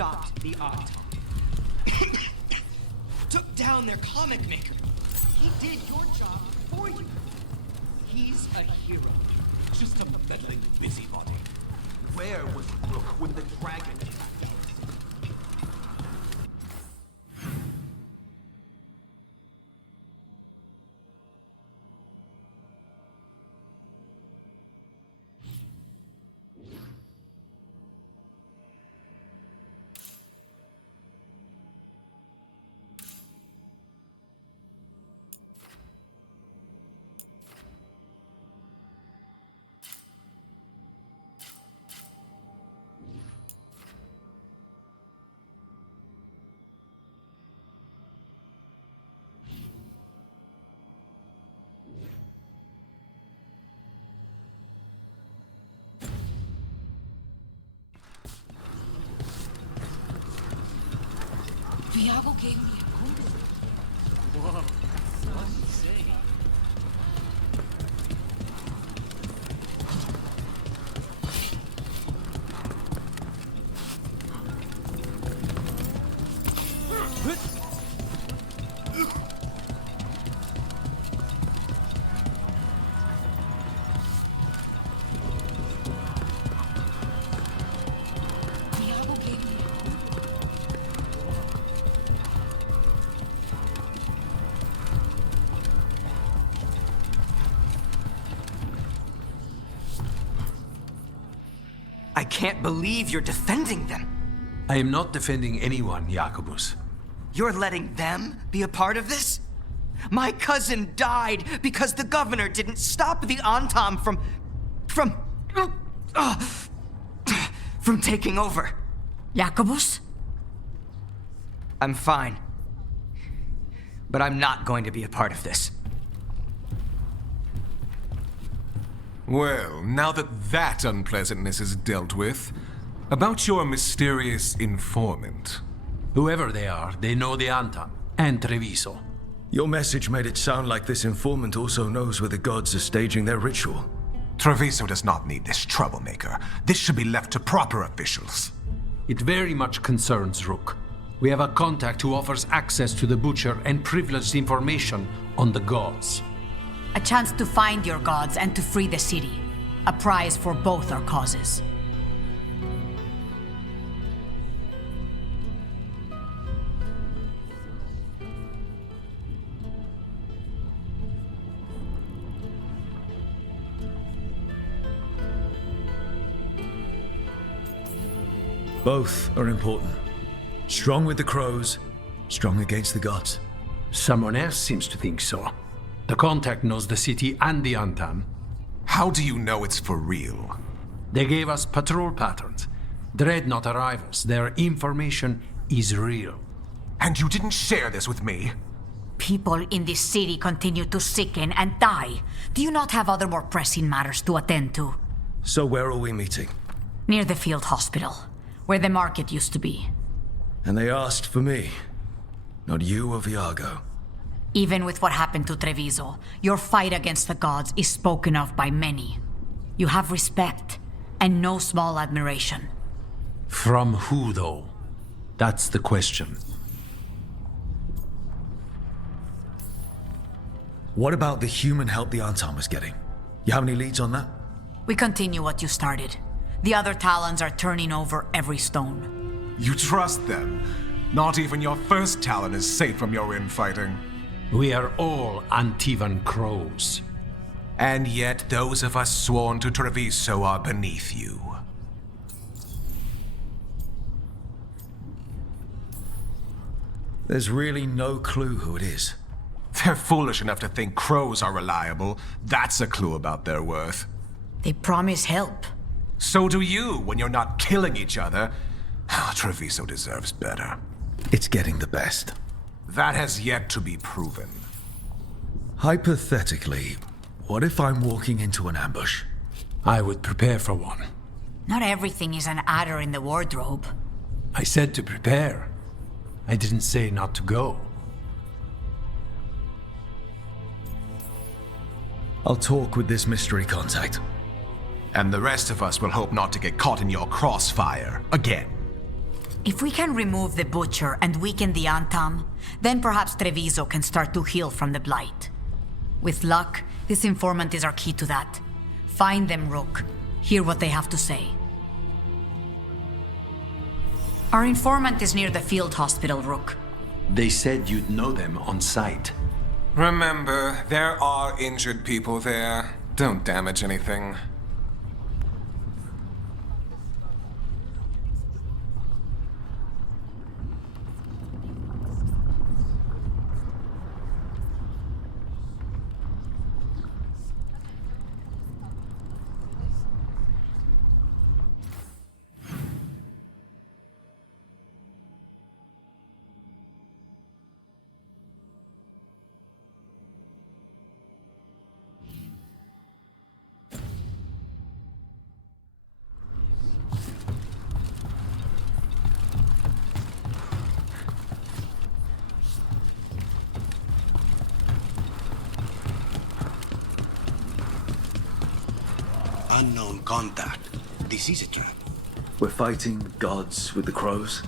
stopped the Autom. Took down their comic maker. He did your job for you. He's a hero. Just a meddling busybody. Where was Rook when the dragon attacked us? Viago gave me a good. Whoa, what to say? Viago gave me a I can't believe you're defending them. I am not defending anyone, Jacobus. You're letting them be a part of this? My cousin died because the governor didn't stop the Antam from taking over. Jacobus? I'm fine. But I'm not going to be a part of this. Well, now that unpleasantness is dealt with, about your mysterious informant. Whoever they are, they know the Antam and Treviso. Your message made it sound like this informant also knows where the gods are staging their ritual. Treviso does not need this troublemaker. This should be left to proper officials. It very much concerns Rook. We have a contact who offers access to the Butcher and privileged information on the gods. A chance to find your gods and to free the city. A prize for both our causes. Both are important. Strong with the crows, strong against the gods. Someone else seems to think so. The contact knows the city and the Antam. How do you know it's for real? They gave us patrol patterns. Dreadnought arrivals. Their information is real. And you didn't share this with me? People in this city continue to sicken and die. Do you not have other more pressing matters to attend to? So where are we meeting? Near the field hospital, where the market used to be. And they asked for me, not you or Viago. Even with what happened to Treviso, your fight against the gods is spoken of by many. You have respect, and no small admiration. From who, though? That's the question. What about the human help the Antam was getting? You have any leads on that? We continue what you started. The other Talons are turning over every stone. You trust them? Not even your first Talon is safe from your infighting. We are all Antivan crows. And yet those of us sworn to Treviso are beneath you. There's really no clue who it is. They're foolish enough to think crows are reliable. That's a clue about their worth. They promise help. So do you when you're not killing each other. Treviso deserves better. It's getting the best. That has yet to be proven. Hypothetically, what if I'm walking into an ambush? I would prepare for one. Not everything is an adder in the wardrobe. I said to prepare. I didn't say not to go. I'll talk with this mystery contact. And the rest of us will hope not to get caught in your crossfire again. If we can remove the Butcher and weaken the Antam, then perhaps Treviso can start to heal from the Blight. With luck, this informant is our key to that. Find them, Rook. Hear what they have to say. Our informant is near the field hospital, Rook. They said you'd know them on sight. Remember, there are injured people there. Don't damage anything. Unknown contact. This is a trap. We're fighting gods with the crows.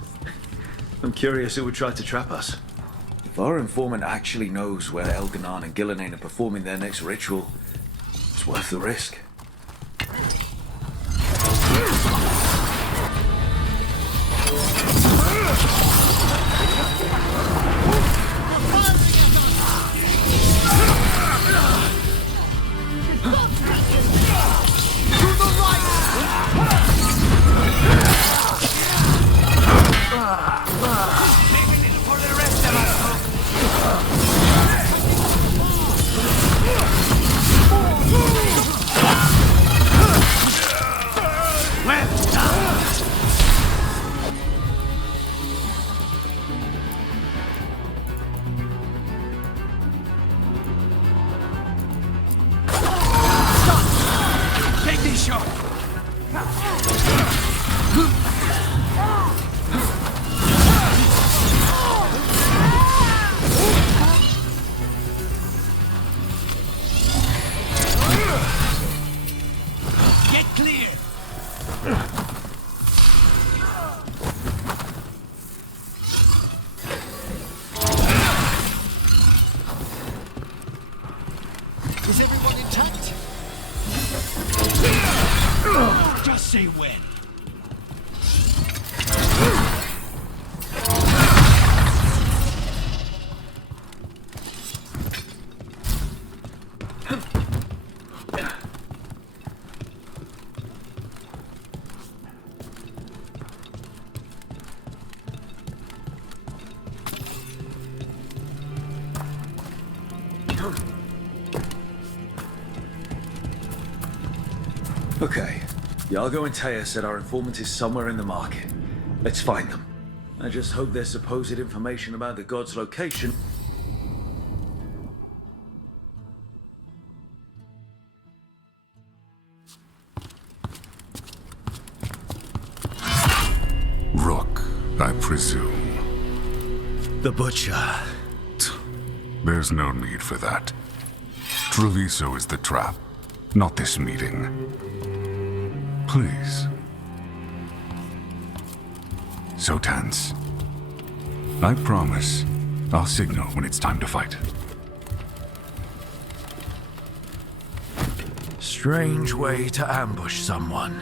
I'm curious who would try to trap us. If our informant actually knows where Elganon and Gillenane are performing their next ritual, it's worth the risk. Is everyone intact? Just say when. Okay. Iago and Taya said our informant is somewhere in the market. Let's find them. I just hope their supposed information about the god's location... Rook, I presume. The Butcher. There's no need for that. Treviso is the trap, not this meeting. Please. So tense. I promise, I'll signal when it's time to fight. Strange way to ambush someone.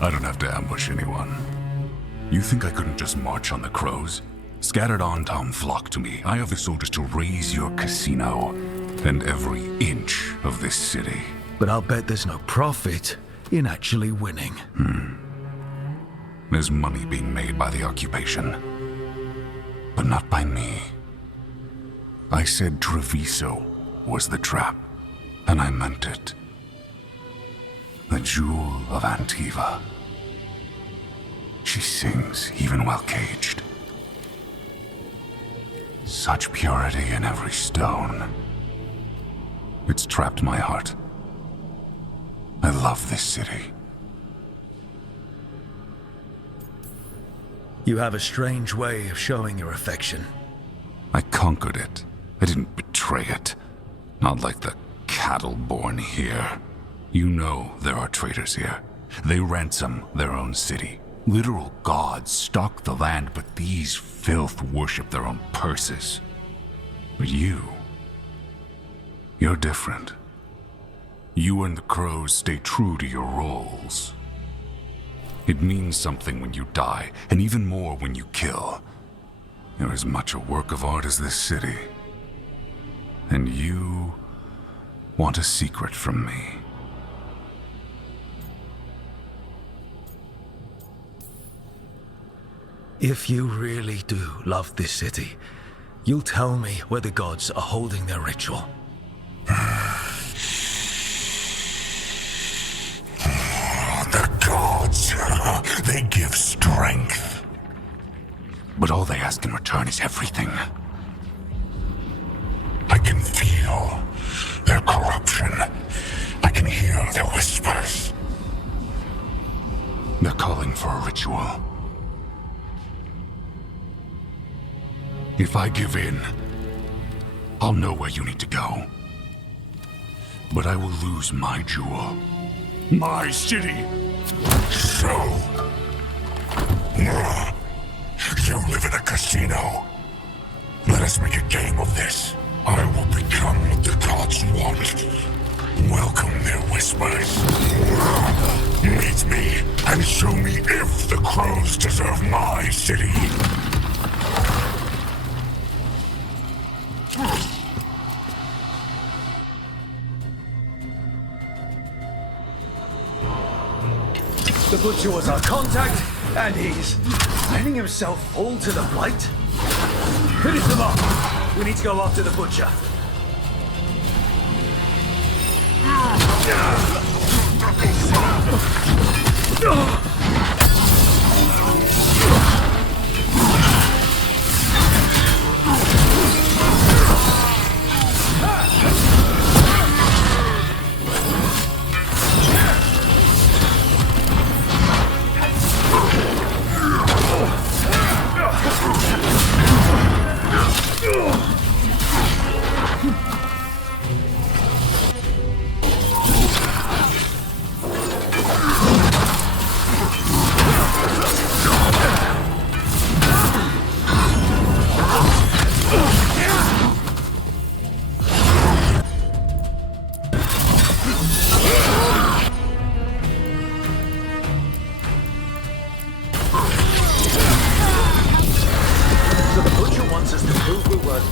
I don't have to ambush anyone. You think I couldn't just march on the crows? Scattered on Tom flock to me. I have the soldiers to raise your casino and every inch of this city. But I'll bet there's no profit in actually winning. There's money being made by the occupation. But not by me. I said Treviso was the trap, and I meant it. The jewel of Antiva. She sings even while caged. Such purity in every stone. It's trapped my heart. I love this city. You have a strange way of showing your affection. I conquered it. I didn't betray it. Not like the cattle born here. You know there are traitors here. They ransom their own city. Literal gods stalk the land, but these filth worship their own purses. But you're different. You and the crows stay true to your roles. It means something when you die, and even more when you kill. You're as much a work of art as this city. And you want a secret from me. If you really do love this city, you'll tell me where the gods are holding their ritual. The gods, they give strength. But all they ask in return is everything. I can feel their corruption. I can hear their whispers. They're calling for a ritual. If I give in, I'll know where you need to go. But I will lose my jewel. My city! So... you live in a casino. Let us make a game of this. I will become what the gods want. Welcome their whispers. Meet me and show me if the crows deserve my city. The Butcher was our contact, and he's letting himself fall to the Blight? Finish them off! We need to go after the Butcher.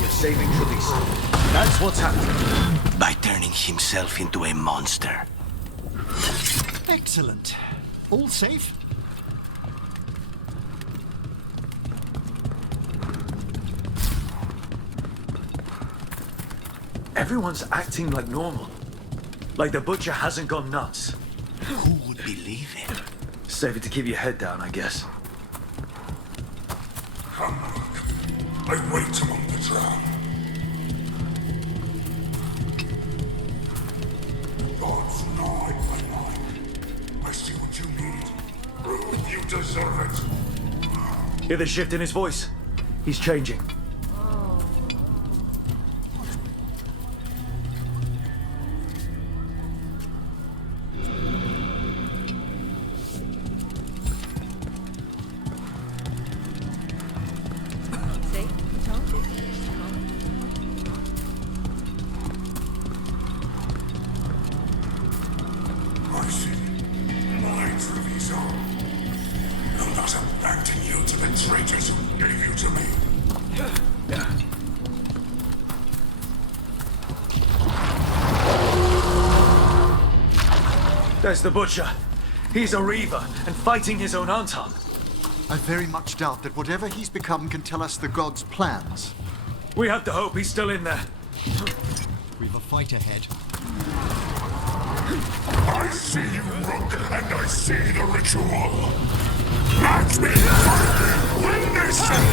Saving Treviso. That's what's happening. By turning himself into a monster. Excellent. All safe? Everyone's acting like normal. Like the Butcher hasn't gone nuts. Who would believe it? Save it to keep your head down, I guess. Come, Rook. I wait among the drowned. Gods gnaw at my mind. I see what you need. You deserve it. Hear the shift in his voice? He's changing. My city, my Treviso. I'm not abandoning you to the traitors who gave you to me. There's the Butcher. He's a Reaver and fighting his own Anton. I very much doubt that whatever he's become can tell us the gods' plans. We have to hope he's still in there. We've a fight ahead. I see you, Rook, and I see the ritual. Match me when they say.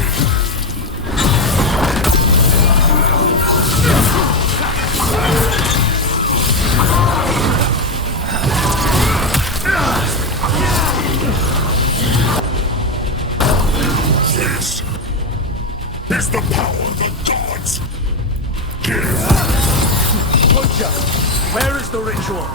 This is the power the gods give. Butcher, where is the ritual?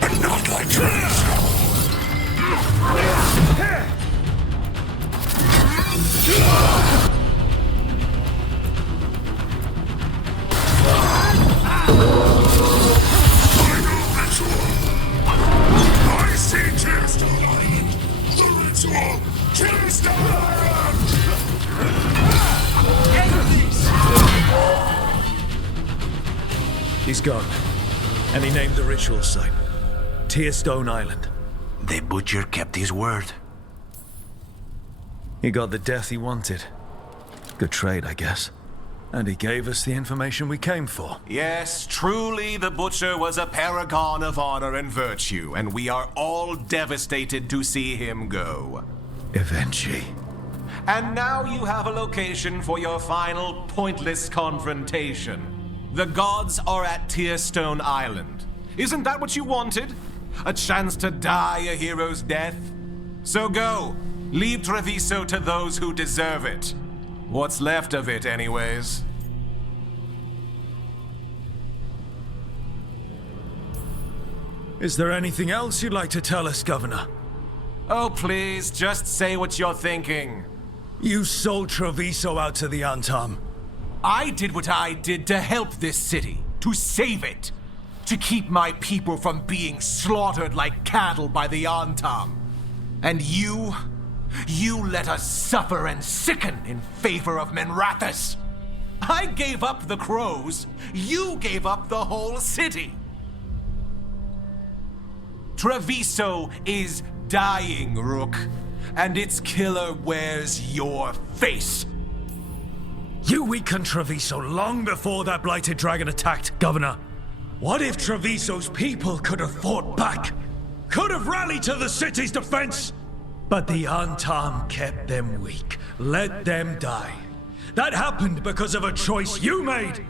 But not like Treviso. I see Keystone Island! The ritual! Keystone Island! He's gone. And he named the ritual site. Tearstone Island. The Butcher kept his word. He got the death he wanted. Good trade, I guess. And he gave us the information we came for. Yes, truly the Butcher was a paragon of honor and virtue, and we are all devastated to see him go. Eventually. And now you have a location for your final pointless confrontation. The gods are at Tearstone Island. Isn't that what you wanted? A chance to die a hero's death? So go. Leave Treviso to those who deserve it. What's left of it, anyways. Is there anything else you'd like to tell us, Governor? Oh, please, just say what you're thinking. You sold Treviso out to the Antam. I did what I did to help this city, to save it, to keep my people from being slaughtered like cattle by the Antam. And you let us suffer and sicken in favor of Minrathous. I gave up the crows, you gave up the whole city. Treviso is dying, Rook, and its killer wears your face. You weakened Treviso long before that blighted dragon attacked, Governor. What if Treviso's people could have fought back? Could have rallied to the city's defense? But the Antam kept them weak, let them die. That happened because of a choice you made.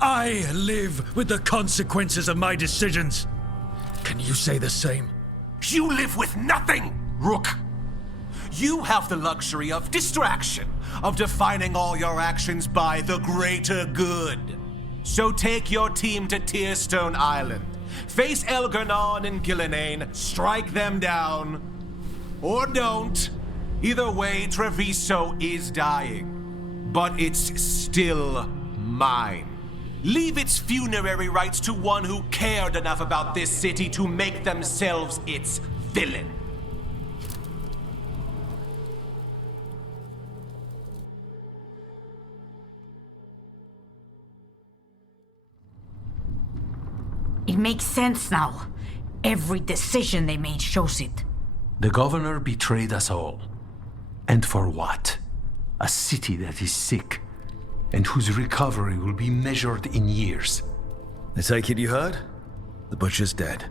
I live with the consequences of my decisions. Can you say the same? You live with nothing, Rook. You have the luxury of distraction, of defining all your actions by the greater good. So take your team to Tearstone Island. Face Elgarnon and Gillenane, strike them down. Or don't. Either way, Treviso is dying. But it's still mine. Leave its funerary rites to one who cared enough about this city to make themselves its villain. It makes sense now. Every decision they made shows it. The governor betrayed us all. And for what? A city that is sick, and whose recovery will be measured in years. I take it you heard? The Butcher's dead.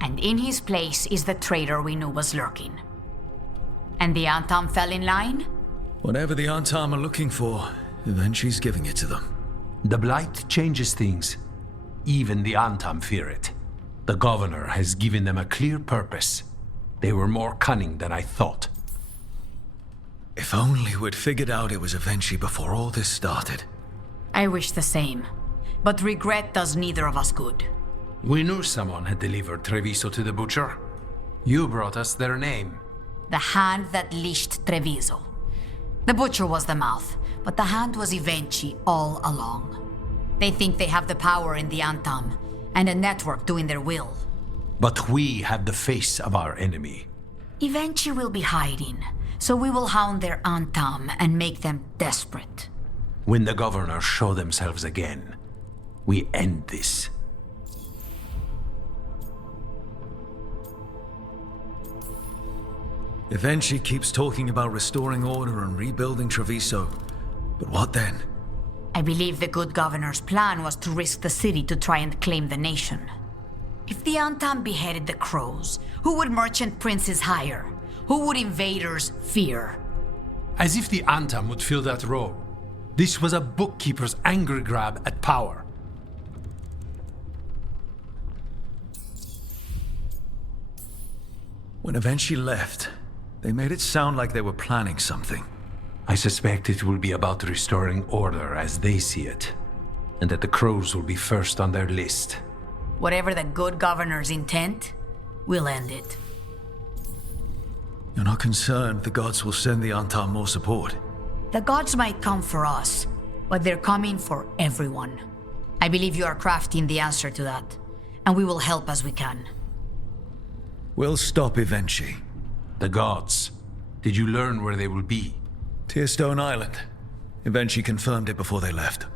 And in his place is the traitor we knew was lurking. And the Antam fell in line? Whatever the Antam are looking for, Eventually's giving it to them. The Blight changes things. Even the Antam fear it. The governor has given them a clear purpose. They were more cunning than I thought. If only we'd figured out it was Eventually before all this started. I wish the same. But regret does neither of us good. We knew someone had delivered Treviso to the Butcher. You brought us their name. The hand that leashed Treviso. The Butcher was the mouth, but the hand was Eventually all along. They think they have the power in the Antam, and a network doing their will. But we have the face of our enemy. Eventually will be hiding, so we will hound their Antam and make them desperate. When the governors show themselves again, we end this. Eventually keeps talking about restoring order and rebuilding Treviso. But what then? I believe the good governor's plan was to risk the city to try and claim the nation. If the Antam beheaded the crows, who would merchant princes hire? Who would invaders fear? As if the Antam would fill that role. This was a bookkeeper's angry grab at power. When Eventually left, they made it sound like they were planning something. I suspect it will be about restoring order as they see it, and that the crows will be first on their list. Whatever the good governor's intent, we'll end it. You're not concerned the gods will send the Antam more support? The gods might come for us, but they're coming for everyone. I believe you are crafting the answer to that, and we will help as we can. We'll stop Evenchi. The gods. Did you learn where they will be? Tearstone Island. Evenchi confirmed it before they left.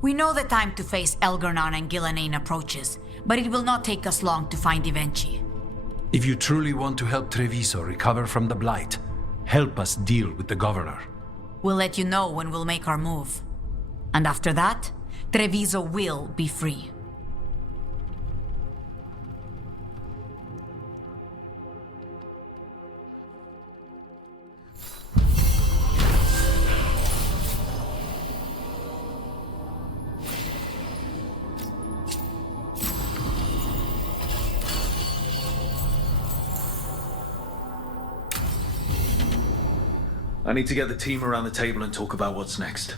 We know the time to face Elgar'nan and Gillenane approaches, but it will not take us long to find Evenchi. If you truly want to help Treviso recover from the Blight, help us deal with the governor. We'll let you know when we'll make our move. And after that, Treviso will be free. I need to get the team around the table and talk about what's next.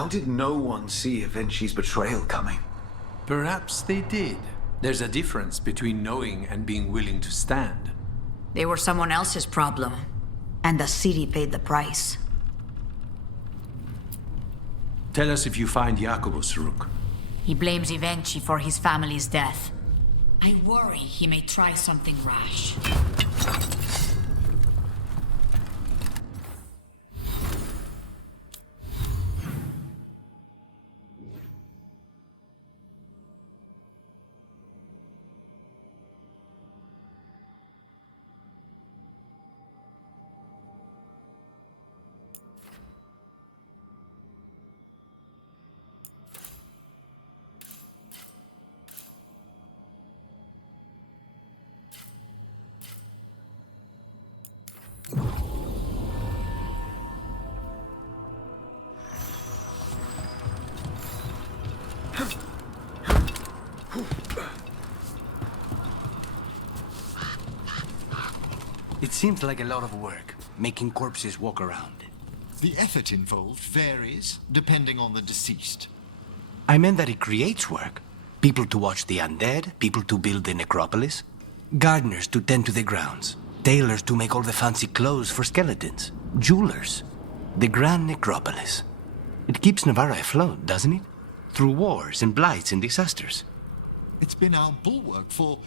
How did no one see Evenchi's betrayal coming? Perhaps they did. There's a difference between knowing and being willing to stand. They were someone else's problem, and the city paid the price. Tell us if you find Jacobus, Rook. He blames Evenchi for his family's death. I worry he may try something rash. Seems like a lot of work, making corpses walk around. The effort involved varies, depending on the deceased. I meant that it creates work. People to watch the undead, people to build the necropolis, gardeners to tend to the grounds, tailors to make all the fancy clothes for skeletons, jewelers. The grand necropolis. It keeps Navarra afloat, doesn't it? Through wars and blights and disasters. It's been our bulwark for...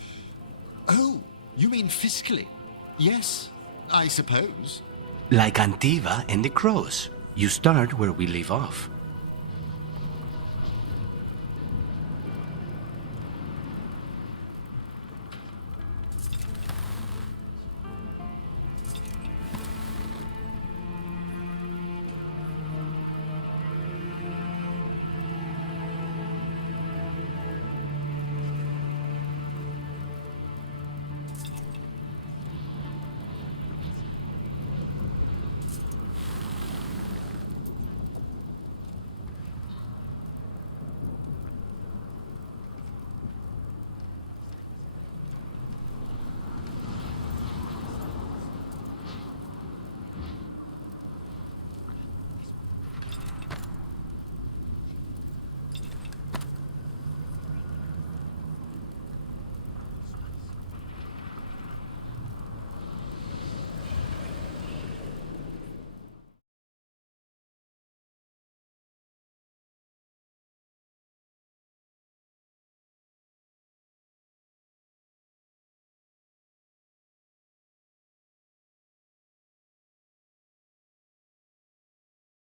Oh, you mean fiscally? Yes, I suppose. Like Antiva and the Crows. You start where we leave off.